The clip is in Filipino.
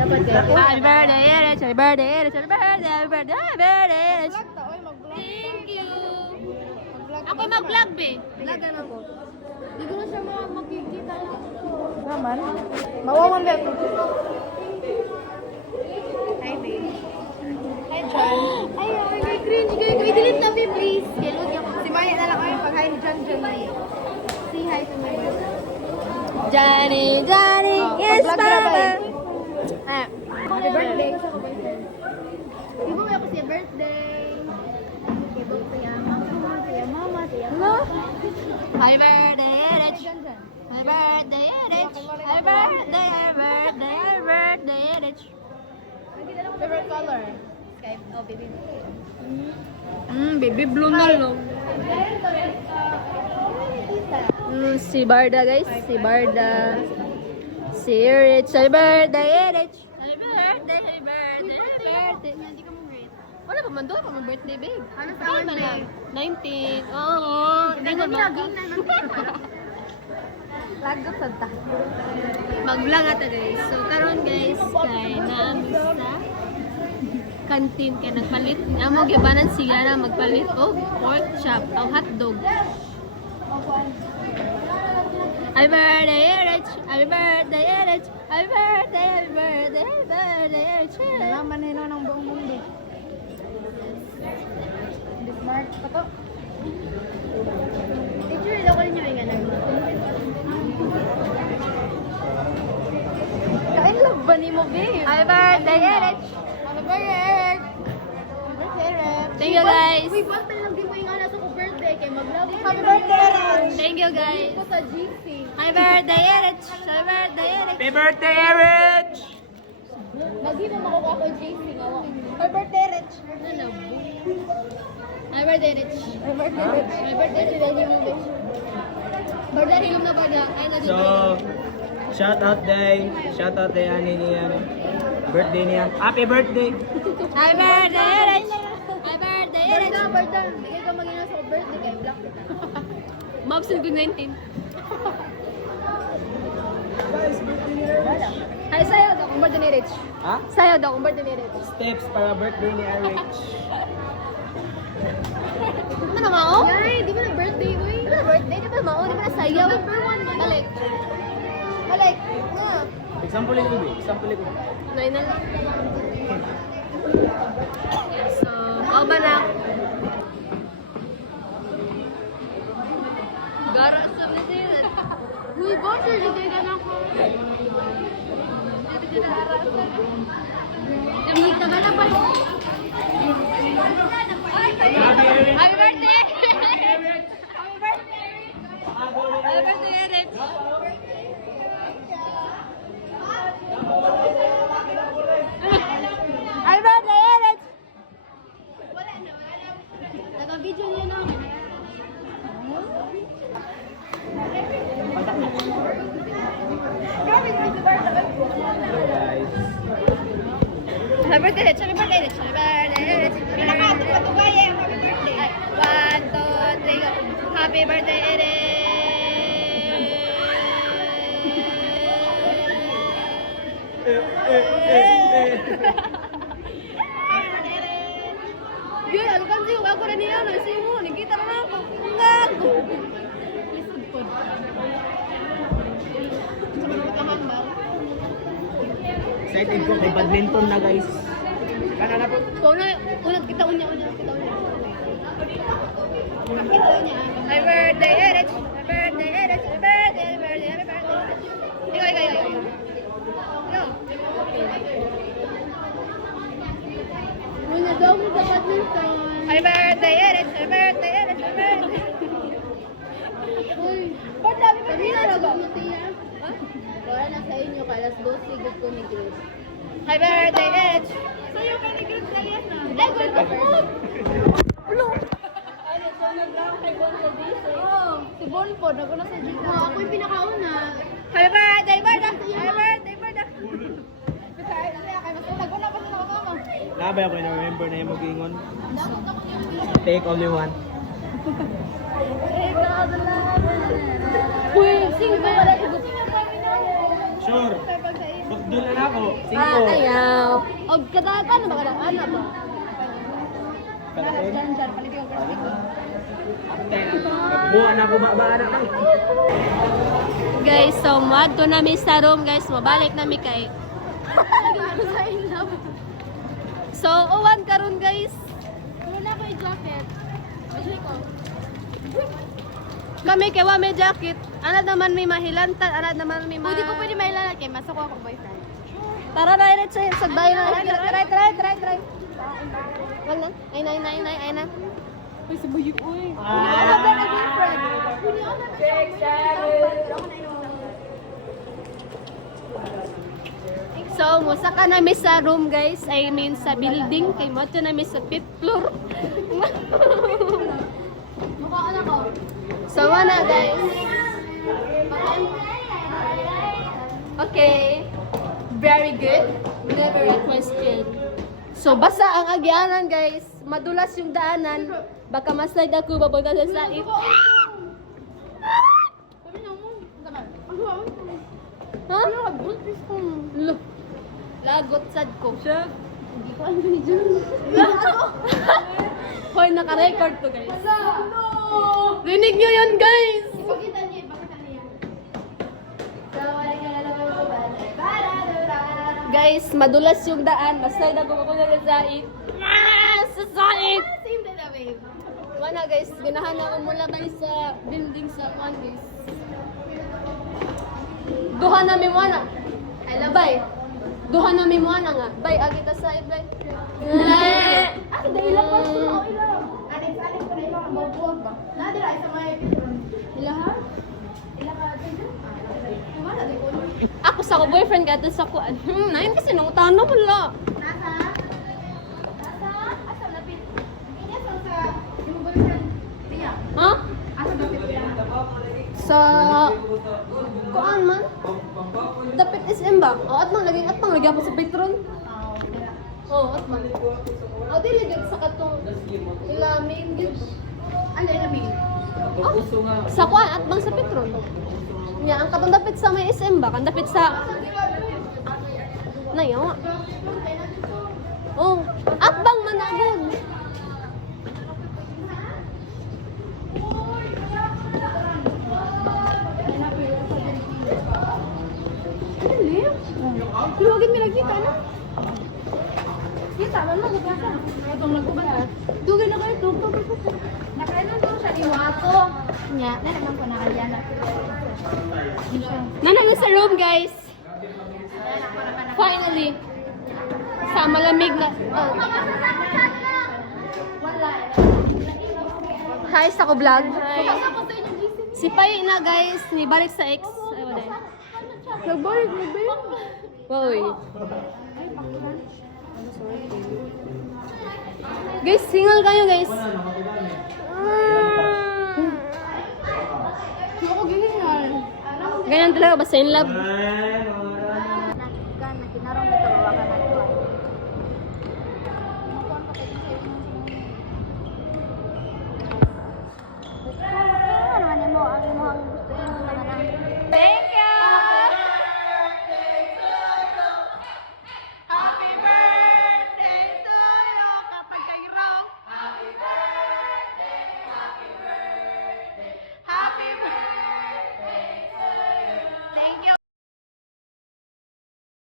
Happy birthday, Erich! Happy birthday, Erich! Happy birthday, happy birthday, happy birthday, Erich! Thank you! Ako'y mag-vlog, be. Vlogan ako. Hindi ko na siya makikita. Naman. Mawawan ba ito? Hi, babe. Hi, John. Ay, cringe. I-delete na, be, please. Si Maya na lang kayo pag hi ni John Maya. Say hi to my boy. Johnny, yes, Mama. Happy birthday. Di ba ako siya birthday? Siya mama, siya papa. Happy birthday, Erich. Happy birthday, Erich. Happy birthday, happy birthday, happy birthday, Erich. Favorite color? Sky, oh, baby. Baby blue na lang. Si Barda, guys. Si Barda. Si Erich. Happy birthday, Erich. Happy birthday, happy birthday, happy birthday. Hindi ka mo great. Wala pa man doon, pa man birthday, babe. Ano sa Kaya birthday? lang. 19. Oo. Hindi ko Lagot sa ta. mag-vlog ata, guys. So, karon guys, kay namin sa canteen kay nagpalit. Amo gibanan siya na magpalit og pork chop o hotdog. Happy birthday, Erich! Happy birthday, Erich! Happy birthday, happy birthday, happy birthday, Erich! Naman hino ng buong mundo. Bismarck pa to. Picture daw ko niyo yung ganun. Kain love ba ni mo, babe? Happy birthday, Erich! Happy birthday! Thank you, guys! Uy, basta lang di mo yung anak ko birthday kay mag-love. Happy birthday! Thank you, guys! Ito sa GC. Happy birthday, Erich! Happy birthday, Erich! Happy birthday, Erich! Nagino mo ko ako GC nga. Happy birthday, Rich! Ano? Happy birthday, Rich! Happy birthday, Rich! Happy birthday, Rich! Birthday, hilom na birthday. Ay, na So, shout out day ani niya. Birthday niya. Happy birthday! Happy birthday, Erich! Happy birthday, Erich! Birthday! Hindi ka magino sa birthday kay Black kita. Mabs good 19. Ay, sayo daw kung birthday ni Rich. Ha? Sayo daw kung birthday ni Rich. Steps para birthday ni Erich. Ano na mao? Ay, di ba na birthday, uy? Ano na birthday? Di ba mao? Di ba na sayaw? November 1 man. Balik. Balik. Nga. Example ko ba? Example ko. Noy na lang. So, ako ba na? Gara sa litin. Uy, bossy, hindi ka na ko. Hindi ka ba na ba? Happy Erich! Happy birthday! Happy birthday! Happy birthday, Erich! Happy birthday, Erich! Naka-video niya na. Hello guys. Happy birthday, Erich! Happy birthday, Erich! Happy birthday, Erich! Pinakato pa ito ba yan? Happy birthday. 1, 2, 3, go! Happy birthday, Erich! Yun, alukan siyo. Ako na niya. Nasi mo. Nagkita na ako. Ngag! Lisod po. Excited ko kay badminton na guys. Kana na po. Unang kita unya. Happy birthday, Erich! Happy birthday, Erich! Happy birthday, happy birthday, happy birthday! Ikaw. Go! Una daw mo sa badminton. Happy birthday, Erich! Happy birthday, Erich! Happy birthday! Uy, ba't dami pa Kanina dito? ba? Tiya? Wala na sa inyo, kalas 12 sigod ko ni Chris. Happy birthday, Erich! Sa'yo ka ni Chris na yan ah. Ay, good ka po! Ano, sunod lang kay Bonpo dito. Oo, si Bonpo, nago na sa Gita. Oo, ako yung pinakauna. Happy birthday, Barda! Happy birthday, Barda! Kaya nago na pa sa nakakama. Nabay ako na remember na yung mag-ingon. Take only one. Uy, sing ba? Sure. Doon na ako. Ah, 5. ayaw. O, kadaka na ba? Ano ba? Kalatin. Jan, palit yung first week. Buwan na bumaba na man. Guys, so madto namin sa room guys, mabalik namin kay. So, uwan karon guys. Wala ko yung jacket. Bili ko. Kami kay wa may jacket. Ana naman may mahilantan, ana naman may Hindi ko pwede may lalaki. Masok ako boyfriend. Tara na rin sa sagday na. Try. Wag na. Ay na. Uy, si Buyuk, uy. So, musa ka namin sa room guys. I mean sa building. Kay mo namin sa 5th floor. Mukhaan ako. So, wala guys. Okay. Very good. Never a question. So, basa ang agyanan guys. Madulas yung daanan. Baka maslide ako babagay sa sait. Sabi niyo mo. Ano? Ha? Ano ka? Bultis ko. Lo. Lagot sad ko. Hindi ko alam yung dyan. Hoy, naka-record to guys. No! Rinig nyo yun guys. Ipakita niya. Guys, madulas yung daan. Maslide ako babagay sa sait. Sa sait! Same din na, babe. Wala guys, ganahan ako mula guys sa building sa one guys. Duha na mi mo na. Bay. Duha na mi mo na nga. Bay, agi ta sa bay. Ah, dahil lang pa siya. Okay lang. Alis ko na yung mga mabuwag ba? Nadira, isa mga epitron. Ila ha? Ila ka dyan. Wala, di ko. Ako sa ko boyfriend ka sa kuan. Nain kasi nung tanong mo la. Nasa? Asa lapit? Inya sa yung boyfriend. Tiya. Ha? Asa lapit tiya? Sa kuan man. Dapat SM ba? O at mang laging ako sa Petron. Oh, at man. O dili gid sa katong ilamin gid. Ano yung lamin? Sa kuan at bang sa Petron. Nya ang katong dapit sa may SM ba? Kan dapit sa Nayo. Oh, at bang manabon. Luwagin may nagkita na. Kita, wala na ka. Itong nagkuban na. Dugay na kayo, tugtog. Nakailan daw siya ni Wato. Nya, na naman ko nakaliana. Nanalo sa room, guys. Finally. Sa malamig na. Oh. Hi, sa ko vlog. Hi. Si Pai na, guys. Ni balik sa ex. Ay, wala. Nagbalik. Woy. Guys, single kayo, guys. Ako gihingan. Ganyan talaga, basta in love.